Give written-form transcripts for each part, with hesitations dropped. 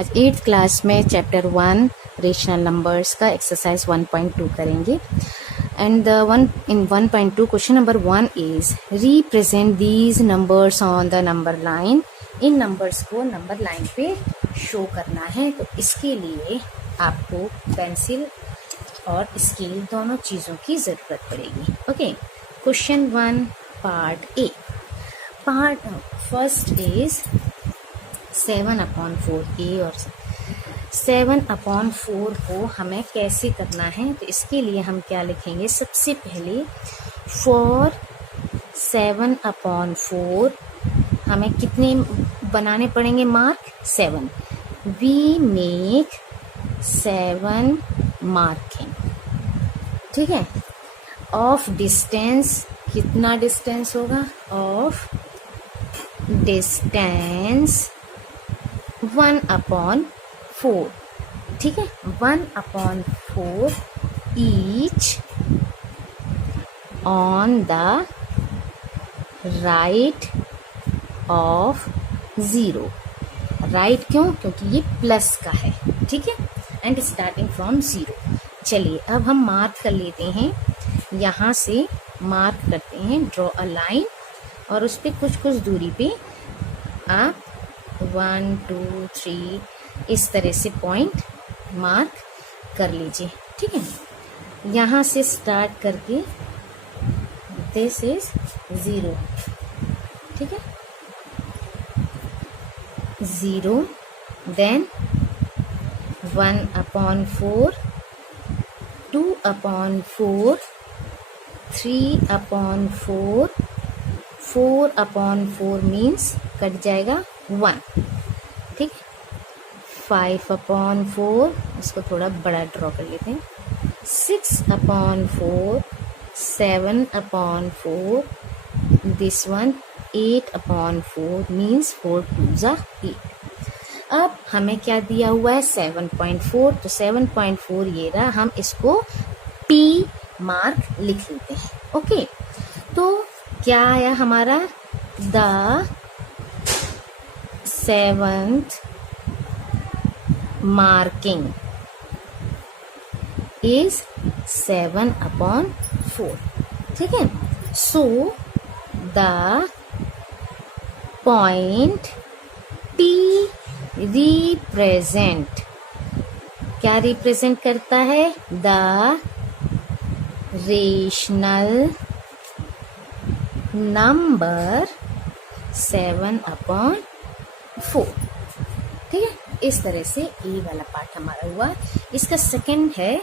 आज 8th class में chapter 1 rational numbers का एक्सरसाइज 1.2 करेंगे। And in 1.2 question number 1 is represent these numbers on the number line. In numbers को number line पे show करना है, तो इसके लिए आपको पेंसिल और स्केल दोनों चीज़ों की ज़रूरत पड़ेगी। Okay, question 1 part A. Part first is 7/4 ए और 7/4 को हमें कैसे करना है, तो इसके लिए हम क्या लिखेंगे, सबसे पहले फॉर 7/4 हमें कितने बनाने पड़ेंगे मार्क, 7। वी मेक 7 मार्किंग, ठीक है। ऑफ डिस्टेंस, कितना डिस्टेंस होगा, ऑफ डिस्टेंस 1/4, ठीक है। 1/4 each on the right of 0। Right क्यों, क्योंकि ये प्लस का है, ठीक है। And starting from 0। चलिए अब हम मार्क कर लेते हैं, यहाँ से मार्क करते हैं, ड्रॉ अ लाइन, और उस पर कुछ कुछ दूरी पे आप 1 2 3 इस तरह से पॉइंट मार्क कर लीजिए, ठीक है। यहाँ से स्टार्ट करके दिस इज 0, ठीक है, 0, देन 1/4, 2/4, 3/4, 4/4 मीन्स कट जाएगा 1, ठीक। 5/4, इसको थोड़ा बड़ा ड्रॉ कर लेते हैं, 6/4, 7/4, this one 8/4 means 4 2s are 8। अब हमें क्या दिया हुआ है, 7.4, तो 7.4 ये रहा, हम इसको P मार्क लिख लेते हैं। ओके, तो क्या आया हमारा, द 7th मार्किंग इज 7/4, ठीक है। So the point P represent, क्या रिप्रेजेंट करता है, द रेशनल नंबर 7/4, ठीक है। इस तरह से ए वाला पार्ट हमारा हुआ। इसका सेकंड है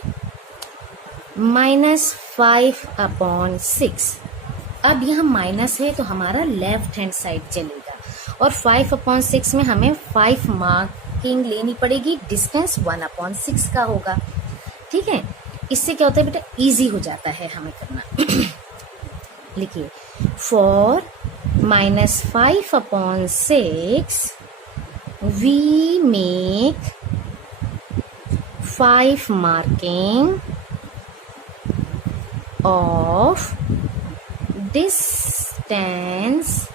-5/6। अब यहाँ माइनस है तो हमारा लेफ्ट हैंड साइड चलेगा, और 5/6 में हमें 5 मार्किंग लेनी पड़ेगी, डिस्टेंस 1/6 का होगा, ठीक है। इससे क्या होता है बेटा, इजी हो जाता है हमें करना। लिखिए, for -5/6 we make 5 marking of distance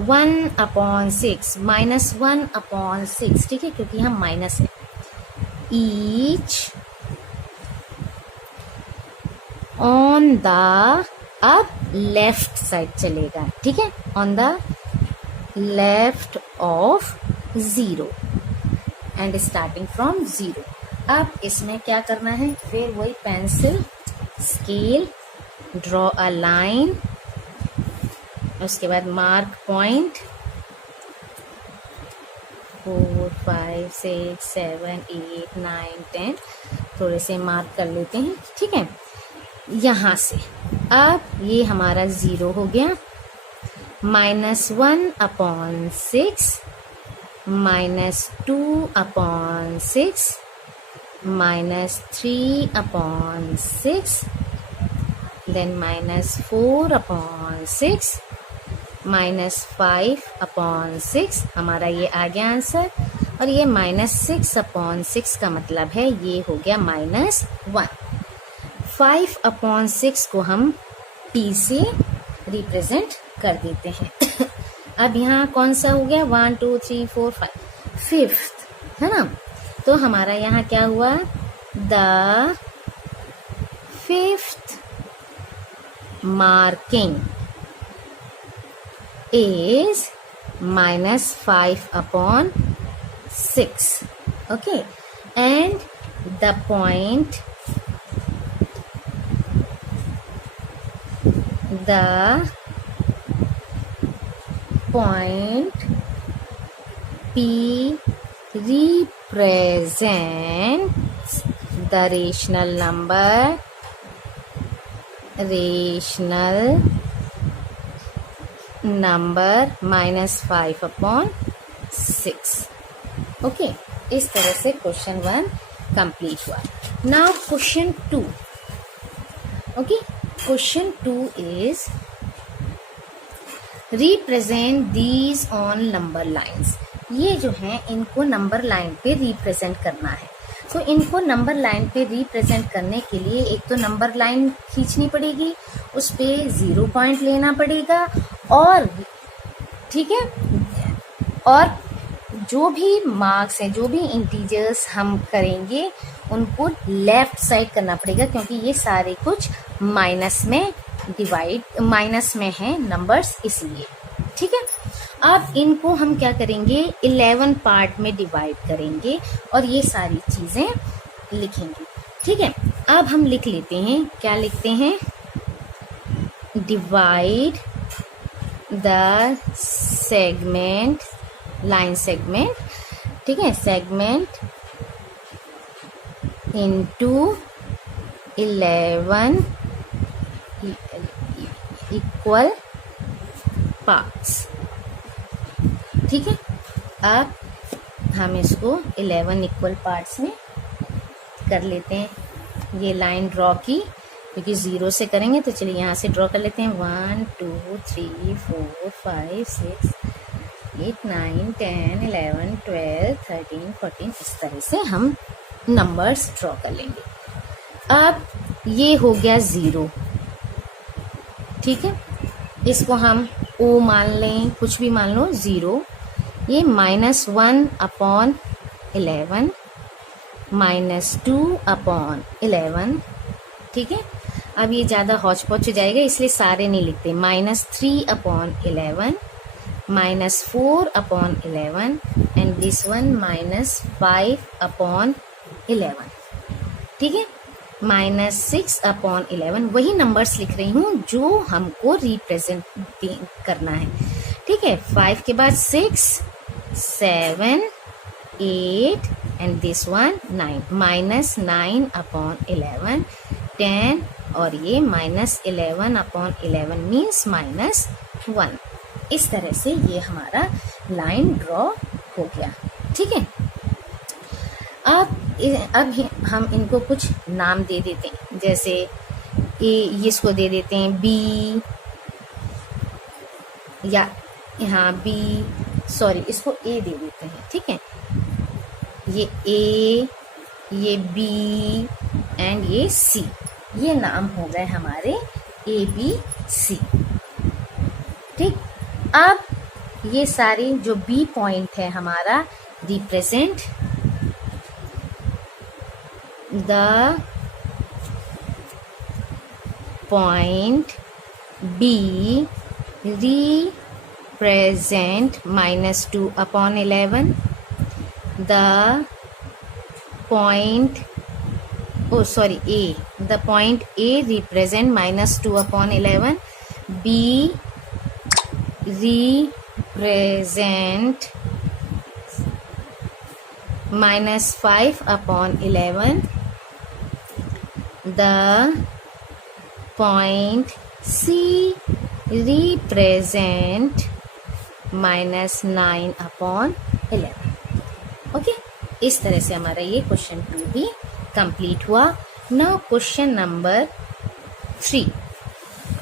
1/6, -1/6, ठीक है, क्योंकि यहाँ माइनस है, ईच ऑन द, अब लेफ्ट साइड चलेगा, ठीक है, on the left of 0 and starting from 0। अब इसमें क्या करना है, फिर वही pencil scale, draw a line, उसके बाद मार्क पॉइंट 4 5 6 7 8 9 10, थोड़े से मार्क कर लेते हैं, ठीक है। यहाँ से अब ये हमारा 0 हो गया, -1/6, -2/6, -3/6, then -4/6, -5/6, हमारा ये आ गया आंसर। और ये -6/6 का मतलब है ये हो गया -1। 5/6 को हम P से रिप्रेजेंट कर देते हैं। अब यहाँ कौन सा हो गया, 1 2 3 4 5, फिफ्थ, है ना। तो हमारा यहाँ क्या हुआ, the fifth marking is -5/6. Okay, and the point P represents the rational number -5/6. Okay, इस तरह से क्वेश्चन 1 कंप्लीट हुआ. Now question 2. Okay, question 2 is represent these on number lines. ये जो है इनको नंबर लाइन पे रिप्रेजेंट करना है. तो इनको नंबर लाइन पे रिप्रेजेंट करने के लिए एक तो नंबर लाइन खींचनी पड़ेगी, उस पे 0 पॉइंट लेना पड़ेगा, और ठीक है, और जो भी मार्क्स हैं, जो भी इंटीजर्स हम करेंगे उनको लेफ्ट साइड करना पड़ेगा, क्योंकि ये सारे कुछ माइनस में हैं नंबर्स, इसलिए. ठीक है, अब इनको हम क्या करेंगे, 11 पार्ट में डिवाइड करेंगे और ये सारी चीजें लिखेंगे. ठीक है, अब हम लिख लेते हैं. क्या लिखते हैं, divide the segment, line segment, ठीक है, सेगमेंट इनटू 11 इक्वल पार्ट्स. ठीक है, अब हम इसको 11 इक्वल पार्ट्स में कर लेते हैं. ये लाइन ड्रॉ की, क्योंकि 0 से करेंगे तो चलिए यहाँ से ड्रॉ कर लेते हैं. 1 2 3 4 5 6 8 9 10 11 12 13 14, इस तरह से हम नंबर्स ड्रॉ कर लेंगे. अब ये हो गया 0. ठीक है, इसको हम O मान लें, कुछ भी मान लो, 0. ये -1/11 -2/11. ठीक है, अब ये ज़्यादा हौच पौच हो जाएगा, इसलिए सारे नहीं लिखते. -3/11 -4/11 एंड दिस वन -5/11. ठीक है, -6/11. वही नंबर्स लिख रही हूँ जो हमको रिप्रेजेंट करना है. ठीक है, 5 के बाद 6 7 8 एंड दिस वन 9. -9/11 10, और ये -11/11 मीन्स -1. इस तरह से ये हमारा लाइन ड्रॉ हो गया. ठीक है, अब हम इनको कुछ नाम दे देते हैं, जैसे इसको दे देते हैं B, या यहाँ इसको A दे देते हैं. ठीक है, ये A, ये B एंड ये C. ये नाम हो गए हमारे ABC. ठीक, अब ये सारे जो B पॉइंट है हमारा represent the point B represent -2/11. the point the point A represent -2/11. B represent -5/11. the point C represent -9/11. Okay, इस तरह से हमारा ये क्वेश्चन 2 भी कंप्लीट हुआ. Now question number 3.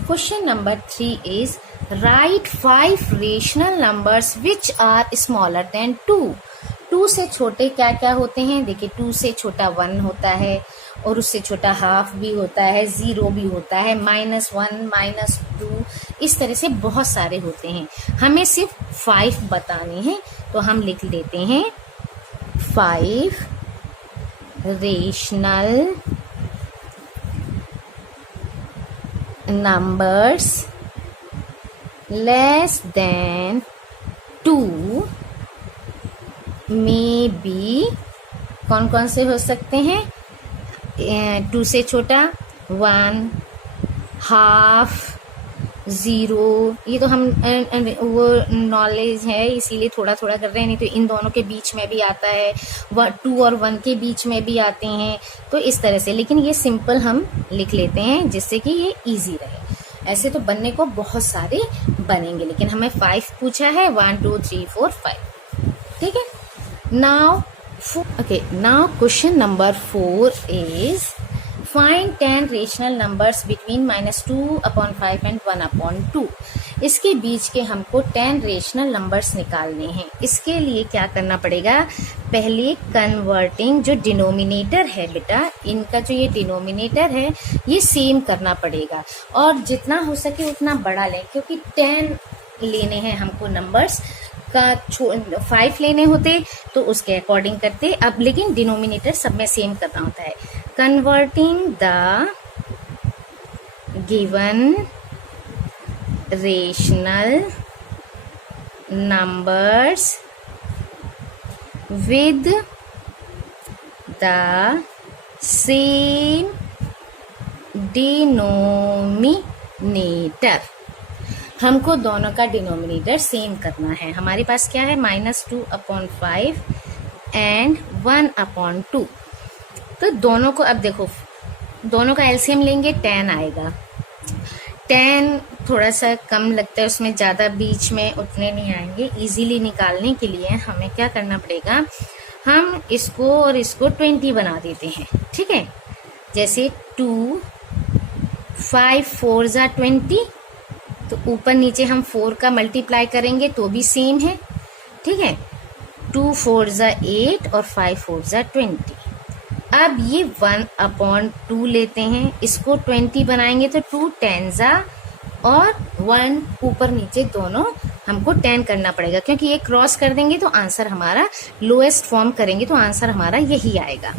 Question number 3 is write 5 rational numbers which are smaller than 2. 2 से छोटे क्या क्या होते हैं, देखिए 2 से छोटा 1 होता है, और उससे छोटा हाफ भी होता है, 0 भी होता है, -1 -2, इस तरह से बहुत सारे होते हैं. हमें सिर्फ 5 बताने हैं, तो हम लिख लेते हैं 5 rational numbers less than 2 may be, कौन कौन से हो सकते हैं? 2 से छोटा 1, हाफ, 0। ये तो हम वो नॉलेज है इसीलिए थोड़ा थोड़ा कर रहे हैं, नहीं तो इन दोनों के बीच में भी आता है, 2 और 1 के बीच में भी आते हैं, तो इस तरह से। लेकिन ये सिंपल हम लिख लेते हैं जिससे कि ये इजी रहे। ऐसे तो बनने को बहुत सारे बनेंगे, लेकिन हमें 5 पूछा है, 1 2 3 4 5। ठीक है। Now question number 4 is find 10 rational numbers between -2/5 and 1/2। इसके बीच के हमको 10 रेशनल नंबर्स निकालने हैं। इसके लिए क्या करना पड़ेगा? पहले कन्वर्टिंग जो डिनोमिनेटर है बेटा, इनका जो ये डिनोमिनेटर है ये सेम करना पड़ेगा, और जितना हो सके उतना बड़ा लें, क्योंकि 10 लेने हैं हमको नंबर्स का, 5 लेने होते तो उसके अकॉर्डिंग करते। अब लेकिन डिनोमिनेटर सब में सेम करना होता है। Converting the given rational numbers with the same denominator. हमको दोनों का डिनोमिनेटर सेम करना है। हमारे पास क्या है? -2/5 एंड 1/2। तो दोनों को, अब देखो, दोनों का एलसीएम लेंगे, 10 आएगा। 10 थोड़ा सा कम लगता है, उसमें ज़्यादा बीच में उतने नहीं आएंगे। इजीली निकालने के लिए हमें क्या करना पड़ेगा? हम इसको और इसको 20 बना देते हैं। ठीक है। जैसे 2 5 4 = 20, तो ऊपर नीचे हम 4 का मल्टीप्लाई करेंगे तो भी सेम है। ठीक है। 2 4 = 8 और 5 4 = 20। अब ये 1/2 लेते हैं, इसको 20 बनाएंगे तो 2 10 और 1 ऊपर नीचे दोनों हमको 10 करना पड़ेगा, क्योंकि ये क्रॉस कर देंगे तो आंसर हमारा लोएस्ट फॉर्म करेंगे तो आंसर हमारा यही आएगा।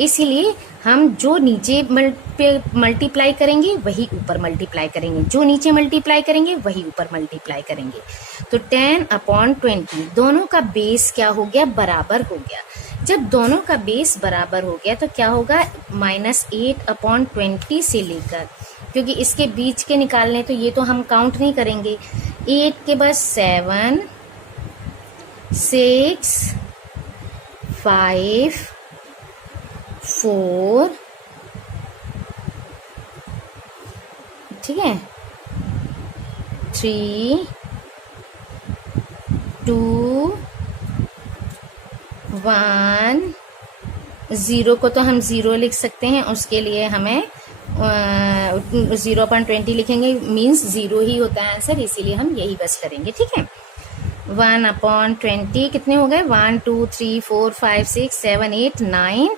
इसीलिए हम जो नीचे मल्टीप्लाई करेंगे वही ऊपर मल्टीप्लाई करेंगे, जो नीचे मल्टीप्लाई करेंगे वही ऊपर मल्टीप्लाई करेंगे। तो 10/20 दोनों का बेस क्या हो गया? बराबर हो गया। जब दोनों का बेस बराबर हो गया तो क्या होगा? -8/20 से लेकर, क्योंकि इसके बीच के निकालने तो ये तो हम काउंट नहीं करेंगे। 8 के बाद 7 6 5 4, ठीक है, 3 2 1 0 को तो हम 0 लिख सकते हैं, उसके लिए हमें 0/20 लिखेंगे, मीन्स 0 ही होता है आंसर, इसीलिए हम यही बस करेंगे। ठीक है। 1/20 कितने हो गए? 1 2 3 4 5 6 7 8 9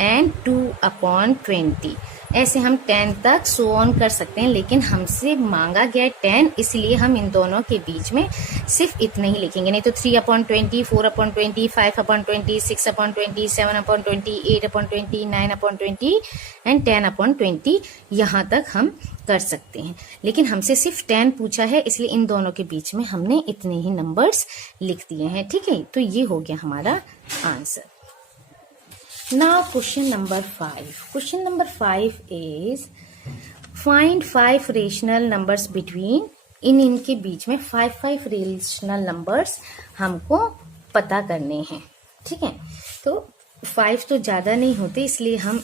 एंड 2/20। ऐसे हम 10 तक सो ऑन कर सकते हैं, लेकिन हमसे मांगा गया 10, इसलिए हम इन दोनों के बीच में सिर्फ इतने ही लिखेंगे। नहीं तो 3/20 4/20 5/20 6/20 7/20 8/20 9/20 एंड 10/20 यहाँ तक हम कर सकते हैं। लेकिन हमसे सिर्फ 10 पूछा है, इसलिए इन दोनों के बीच में हमने इतने ही नंबर्स लिख दिए हैं। ठीक है। तो ये हो गया हमारा answer. Now question number 5. Question number 5 is find 5 rational numbers between, इनके बीच में 5 रेशनल नंबर्स हमको पता करने हैं। ठीक है। तो 5 तो ज़्यादा नहीं होते, इसलिए हम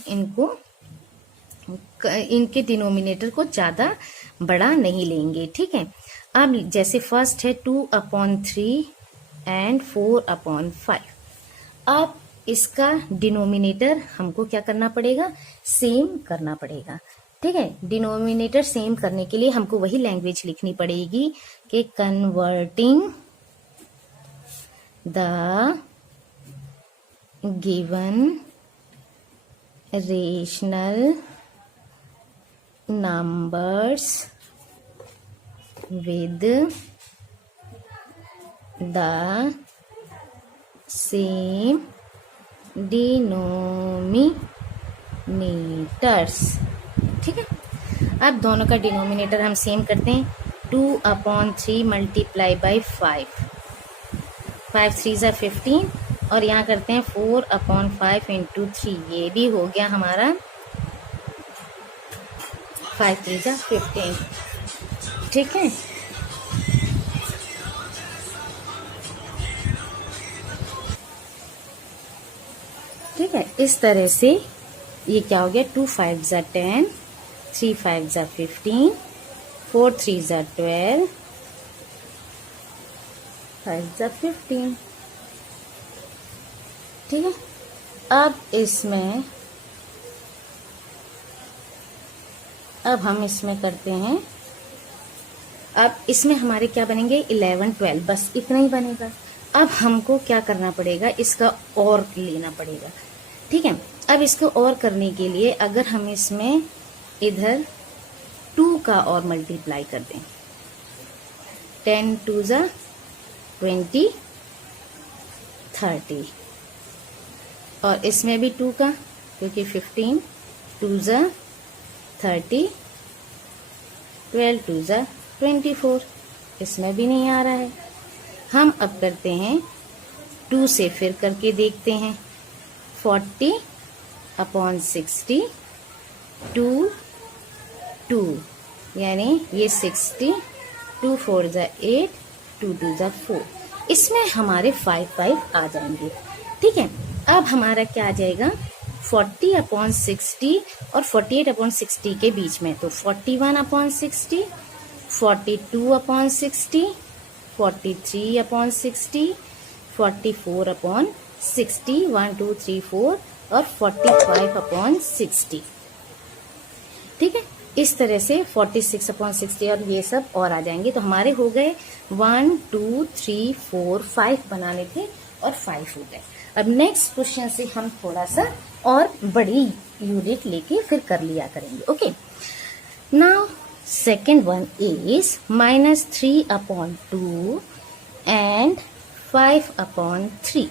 इनके डिनोमिनेटर को ज़्यादा बड़ा नहीं लेंगे। ठीक है। अब जैसे फर्स्ट है 2/3 एंड 4/5। अब इसका डिनोमिनेटर हमको क्या करना पड़ेगा? सेम करना पड़ेगा। ठीक है। डिनोमिनेटर सेम करने के लिए हमको वही लैंग्वेज लिखनी पड़ेगी कि converting the given rational numbers with the same denominators. ठीक है, अब दोनों का डिनोमिनेटर हम सेम करते हैं। 2/3 मल्टीप्लाई बाई 5, 5 3 ज़ा 15, और यहाँ करते हैं 4/5 इंटू 3, ये भी हो गया हमारा 5 3 ज़ा 15। ठीक है, ठीक है, इस तरह से ये क्या हो गया, 2 5 ज़ा 10, 3 5 ज़ा 15, 4 3 ज़ा 12, 5 ज़ा 15। ठीक है, अब हम इसमें करते हैं, अब इसमें हमारे क्या बनेंगे, 11 12, बस इतना ही बनेगा। अब हमको क्या करना पड़ेगा, इसका और लेना पड़ेगा। ठीक है, अब इसको और करने के लिए अगर हम इसमें इधर 2 का और मल्टीप्लाई कर दें, 10 2 ज़ा 20 30, और इसमें भी 2 का, क्योंकि 15 2 ज़ा 30, 12 2 ज़ा 24, इसमें भी नहीं आ रहा है। हम अब करते हैं 2 से फिर करके देखते हैं, 40/60, 2 2, यानी ये 60, 2 4 ज़ा 8, 2 2 ज़ा 4, इसमें हमारे 5 5 आ जाएंगे। ठीक है, अब हमारा क्या आ जाएगा, 40/60 और 48/60 के बीच में, तो 41/60, 42/60, 43/60, 44/60, 1 2 3 4, और 45/60। ठीक है, इस तरह से 46/60 और ये सब और आ जाएंगे। तो हमारे हो गए 1 2 3 4 5 बनाने थे और 5 हो गए। अब नेक्स्ट क्वेश्चन से हम थोड़ा सा और बड़ी यूनिट लेके फिर कर लिया करेंगे। Okay, now second one is -3/2 and 5/3।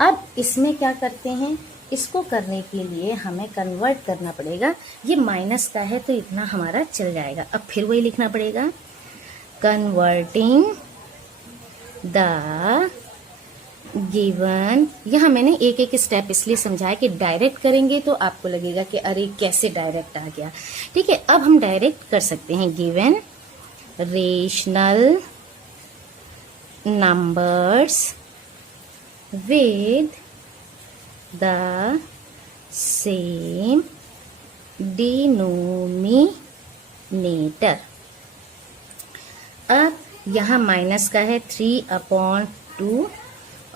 अब इसमें क्या करते हैं, इसको करने के लिए हमें कन्वर्ट करना पड़ेगा। ये माइनस का है तो इतना हमारा चल जाएगा। अब फिर वही लिखना पड़ेगा, कन्वर्टिंग द गिवन। यहाँ मैंने एक एक स्टेप इसलिए समझाया कि डायरेक्ट करेंगे तो आपको लगेगा कि अरे कैसे डायरेक्ट आ गया। ठीक है, अब हम डायरेक्ट कर सकते हैं। Given rational numbers with the same denominator। अब यहाँ माइनस का है 3/2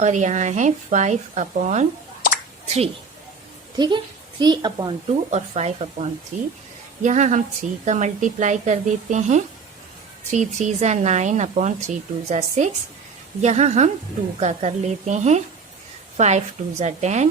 और यहाँ है 5/3। ठीक है, 3/2 और 5/3। यहाँ हम 3 का मल्टीप्लाई कर देते हैं, 3 3 ज़ा 9/3, 2 ज़ा 6। यहाँ हम 2 का कर लेते हैं, 5 2 ज़ा 10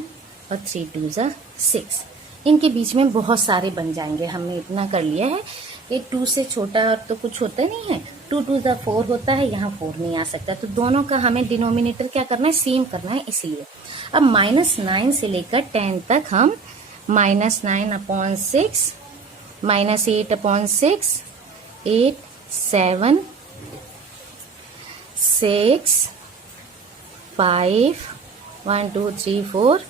और 3 2 ज़ा 6। इनके बीच में बहुत सारे बन जाएंगे। हमने इतना कर लिया है कि 2 से छोटा और तो कुछ होता नहीं है। 2 2 ज़ा 4 होता है, यहाँ 4 नहीं आ सकता। तो दोनों का हमें डिनोमिनेटर क्या करना है, सेम करना है। इसलिए अब -9 से लेकर 10 तक हम -9/6, -8/6, 8 7 6 5 1 2 3 4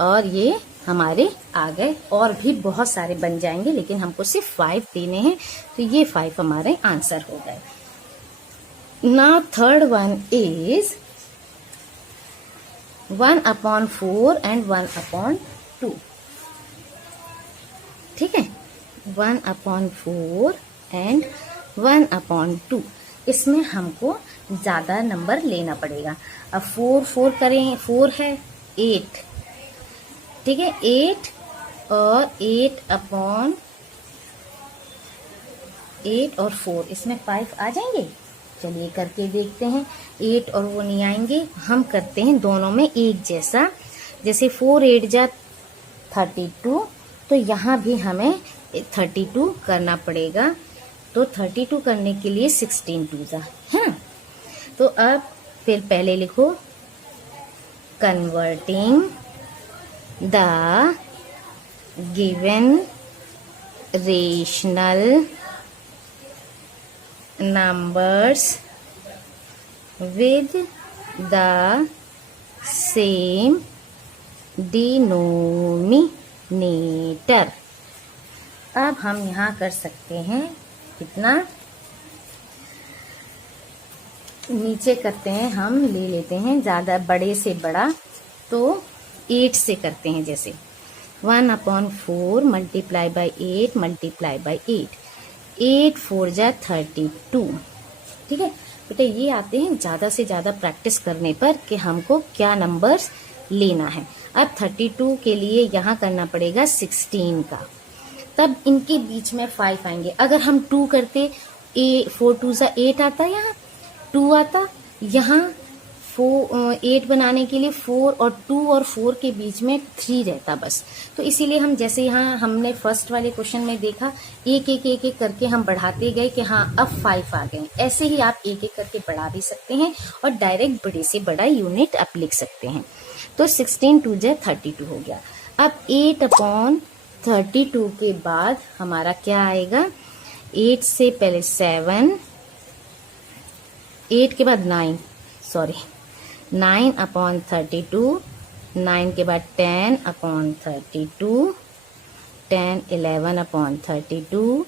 और ये हमारे आ गए। और भी बहुत सारे बन जाएंगे लेकिन हमको सिर्फ 5 देने हैं, तो ये 5 हमारे आंसर हो गए। Now third one is 1/4 and 1/2। ठीक है, 1/4 एंड 1/2। इसमें हमको ज्यादा नंबर लेना पड़ेगा। अब 4 4 करें, 4 है 8। ठीक है, 8 और 8/8 और 4, इसमें 5 आ जाएंगे। चलिए करके देखते हैं। 8 और वो नहीं आएंगे। हम करते हैं दोनों में एक जैसा। जैसे 4 8 जा 32, तो यहाँ भी हमें 32 करना पड़ेगा। तो 32 करने के लिए 16 2 जा है ना। तो अब फिर पहले लिखो converting the given rational numbers with the same denominator. अब हम यहाँ कर सकते हैं कितना, नीचे करते हैं, हम ले लेते हैं ज़्यादा बड़े से बड़ा, तो 8 से करते हैं। जैसे 1/4 मल्टीप्लाई बाई 8 मल्टीप्लाई बाई 8, 8 4 जा 32। ठीक है बेटा, ये आते हैं ज़्यादा से ज़्यादा प्रैक्टिस करने पर कि हमको क्या नंबर्स लेना है। अब 32 के लिए यहाँ करना पड़ेगा 16 का, तब इनके बीच में 5 आएंगे। अगर हम 2 करते, 4 2 जा 8 आता, यहाँ 2 आता, यहाँ 8 बनाने के लिए 4 और 2 और 4 के बीच में 3 रहता बस। तो इसीलिए हम जैसे यहाँ हमने फर्स्ट वाले क्वेश्चन में देखा, एक एक करके हम बढ़ाते गए कि हाँ अब 5 आ गए। ऐसे ही आप एक एक करके बढ़ा भी सकते हैं और डायरेक्ट बड़े से बड़ा यूनिट आप लिख सकते हैं। तो 16 2 जा 32 हो गया। अब 8/32 के बाद हमारा क्या आएगा, 8 से पहले 7, 8 के बाद 9 9/32, 9 के बाद 10/32, 10 11/32,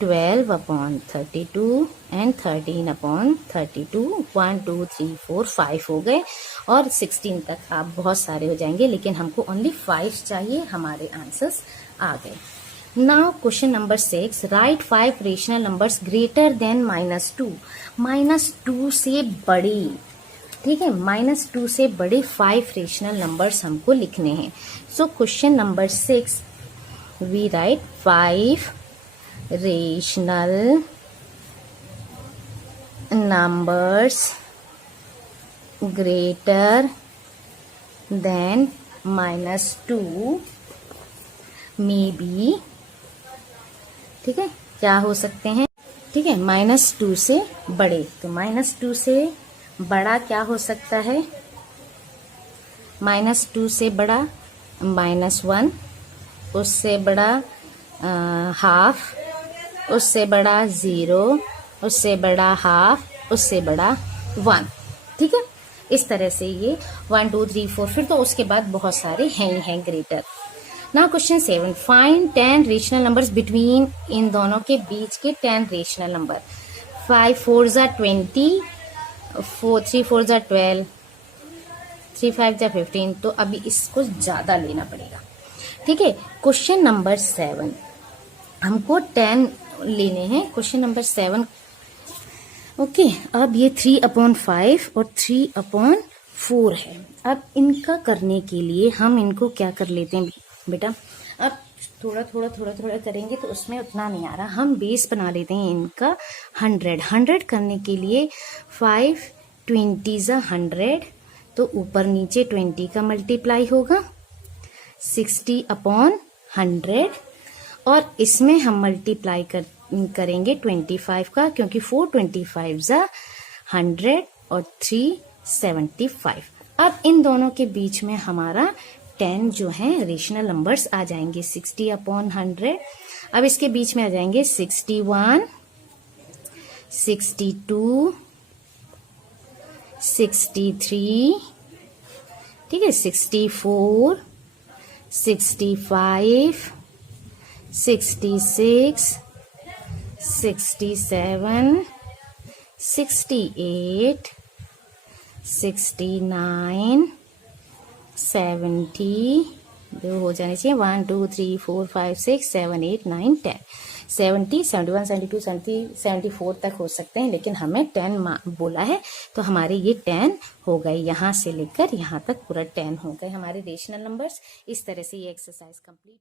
12/32 एंड 13/32। 1 2 3 4 5 हो गए और 16 तक आप बहुत सारे हो जाएंगे, लेकिन हमको ओनली 5 चाहिए, हमारे आंसर्स आ गए। Now question number 6, right 5 rational numbers greater than -2। -2 से बड़े, ठीक है, -2 से बड़े 5 रेशनल नंबर्स हमको लिखने हैं। So question number 6, we write 5 rational numbers greater than -2 में बी, ठीक है, क्या हो सकते हैं, ठीक है, -2 से बड़े। तो -2 से बड़ा क्या हो सकता है, -2 से बड़ा -1, उससे बड़ा हाफ, उससे बड़ा 0, उससे बड़ा हाफ, उससे बड़ा 1। ठीक है, इस तरह से ये 1 2 3 4, फिर तो उसके बाद बहुत सारे हैं greater. Now question 7, find 10 rational numbers between, इन दोनों के बीच के 10 रेशनल नंबर। 5 4 जा 20, 3 4 जा 12, 3 5 जा 15। तो अभी इसको ज्यादा लेना पड़ेगा। ठीक है, क्वेश्चन नंबर 7 हमको 10 लेने हैं। क्वेश्चन नंबर 7, ओके, अब ये 3/5 और 3/4 है। अब इनका करने के लिए हम इनको क्या कर लेते हैं बेटा, अब थोड़ा करेंगे तो उसमें उतना नहीं आ रहा, हम बेस बना लेते हैं इनका 100 करने के लिए 5 20 जा 100, तो ऊपर नीचे 20 का मल्टीप्लाई होगा 60/100, और इसमें हम मल्टीप्लाई करेंगे 25 का, क्योंकि 4 25 जा 100 और 3 75। अब इन दोनों के बीच में हमारा 10 जो है रेशनल नंबर्स आ जाएंगे 60/100। अब इसके बीच में आ जाएंगे 61 62 63, ठीक है, 64 65 66 67 68 69 70, जो हो जाने चाहिए 1 2 3 4 5 6 7 8 9 10, 70 71 72 70 74 तक हो सकते हैं, लेकिन हमें 10 बोला है तो हमारे ये 10 हो गए। यहाँ से लेकर यहाँ तक पूरा 10 हो गए हमारे रेशनल नंबर्स। इस तरह से ये एक्सरसाइज कंप्लीट।